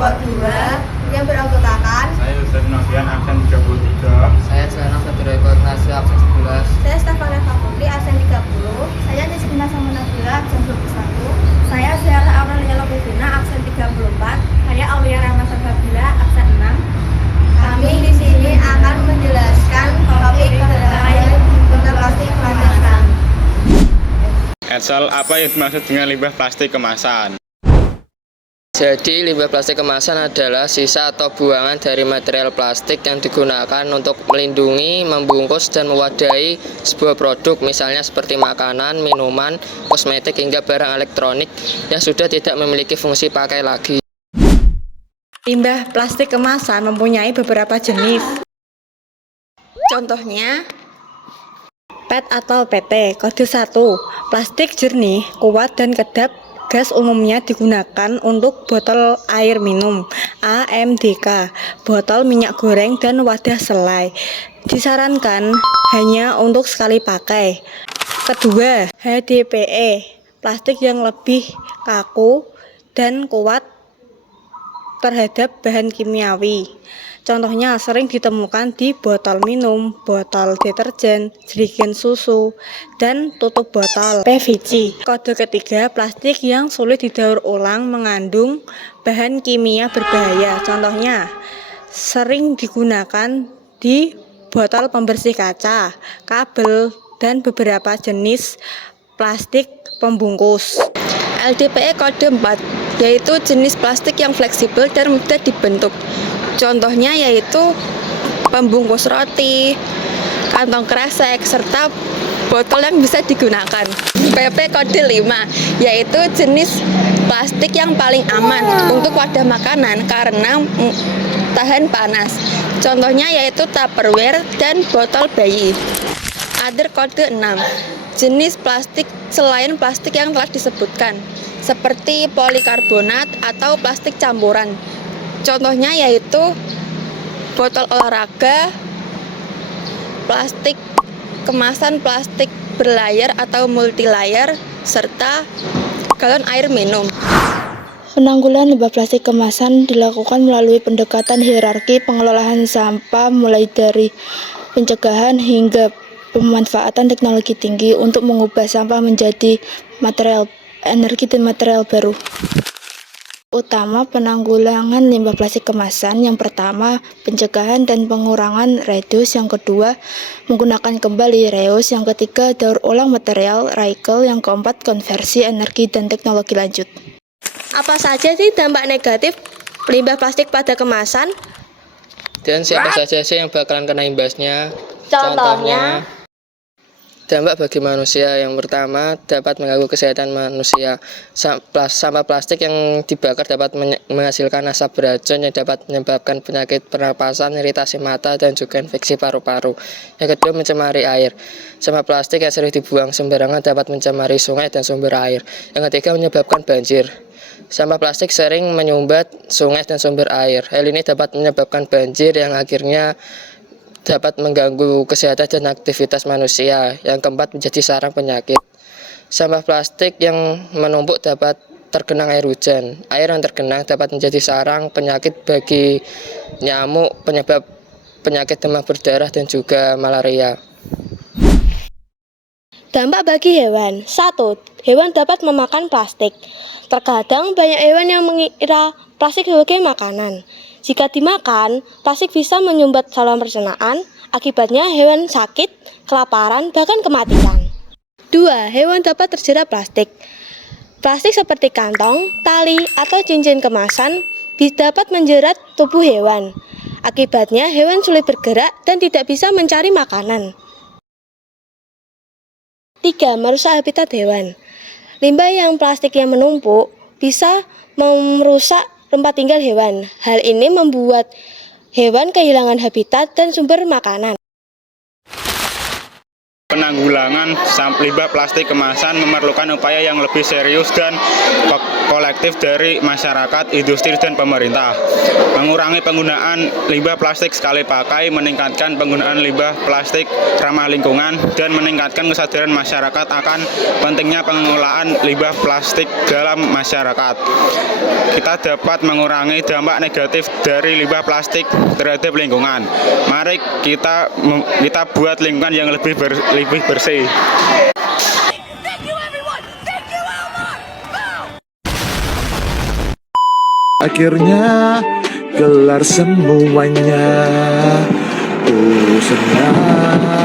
kelompok 2 yang beranggotakan Saya Ustaz Novian absen 33. Saya Zainal Fadil Koordinasi absen 11. saya Stefania Fakutri absen 30, saya Jessica Samunabila absen 21, saya Zahra Aurelia Lopevina absen 34, saya Aulia Rahma Sabila absen 6. Kami di sini akan menjelaskan topik terkait limbah plastik kemasan. Edsel, apa yang dimaksud dengan limbah plastik kemasan? Jadi limbah plastik kemasan adalah sisa atau buangan dari material plastik yang digunakan untuk melindungi, membungkus, dan mewadahi sebuah produk, misalnya seperti makanan, minuman, kosmetik, hingga barang elektronik yang sudah tidak memiliki fungsi pakai lagi. Limbah plastik kemasan mempunyai beberapa jenis. Contohnya, PET atau PT, kode 1, plastik jernih, kuat dan kedap. Gas umumnya digunakan untuk botol air minum, AMDK, botol minyak goreng, dan wadah selai. Disarankan hanya untuk sekali pakai. Kedua, HDPE, plastik yang lebih kaku dan kuat terhadap bahan kimiawi. Contohnya sering ditemukan di botol minum, botol deterjen, jerigen susu, dan tutup botol PVC. Kode ketiga, plastik yang sulit didaur ulang mengandung bahan kimia berbahaya. Contohnya sering digunakan di botol pembersih kaca, kabel, dan beberapa jenis plastik pembungkus. LDPE kode 4, yaitu jenis plastik yang fleksibel dan mudah dibentuk. Contohnya yaitu pembungkus roti, kantong kresek, serta botol yang bisa digunakan. PP kode 5, yaitu jenis plastik yang paling aman untuk wadah makanan karena tahan panas. Contohnya yaitu Tupperware dan botol bayi. Other kode 6, jenis plastik selain plastik yang telah disebutkan, seperti polikarbonat atau plastik campuran. Contohnya yaitu botol olahraga, plastik kemasan plastik berlayar atau multilayer, serta galon air minum. Penanggulangan limbah plastik kemasan dilakukan melalui pendekatan hierarki pengelolaan sampah mulai dari pencegahan hingga pemanfaatan teknologi tinggi untuk mengubah sampah menjadi material energi dan material baru. Utama penanggulangan limbah plastik kemasan, yang pertama pencegahan dan pengurangan reduce, yang kedua menggunakan kembali reuse, yang ketiga daur ulang material recycle, yang keempat konversi energi dan teknologi lanjut. Apa saja sih dampak negatif limbah plastik pada kemasan? Dan siapa saja sih yang bakalan kena imbasnya? Contohnya, dampak bagi manusia, yang pertama dapat mengganggu kesehatan manusia. Sampah plastik yang dibakar dapat menghasilkan asap beracun yang dapat menyebabkan penyakit pernapasan, iritasi mata, dan juga infeksi paru-paru. Yang kedua, mencemari air. Sampah plastik yang sering dibuang sembarangan dapat mencemari sungai dan sumber air. Yang ketiga, menyebabkan banjir. Sampah plastik sering menyumbat sungai dan sumber air. Hal ini dapat menyebabkan banjir yang akhirnya dapat mengganggu kesehatan dan aktivitas manusia. Yang keempat, menjadi sarang penyakit. Sampah plastik yang menumpuk dapat tergenang air hujan. Air yang tergenang dapat menjadi sarang penyakit bagi nyamuk, penyebab penyakit demam berdarah dan juga malaria. dampak bagi hewan. 1. Hewan dapat memakan plastik. Terkadang banyak hewan yang mengira plastik sebagai makanan. Jika dimakan, plastik bisa menyumbat saluran pencernaan, akibatnya hewan sakit, kelaparan, bahkan kematian. 2. Hewan dapat terjerat plastik. Plastik seperti kantong, tali, atau cincin kemasan dapat menjerat tubuh hewan. Akibatnya hewan sulit bergerak dan tidak bisa mencari makanan. 3. Merusak habitat hewan. Limbah yang plastik yang menumpuk bisa merusak tempat tinggal hewan. Hal ini membuat hewan kehilangan habitat dan sumber makanan. penanggulangan limbah plastik kemasan memerlukan upaya yang lebih serius dan kolektif dari masyarakat, industri, dan pemerintah. Mengurangi penggunaan limbah plastik sekali pakai, meningkatkan penggunaan limbah plastik ramah lingkungan, dan meningkatkan kesadaran masyarakat akan pentingnya pengelolaan limbah plastik dalam masyarakat. Kita dapat mengurangi dampak negatif dari limbah plastik terhadap lingkungan. Mari kita buat lingkungan yang lebih bersih. Akhirnya kelar semuanya, senangnya.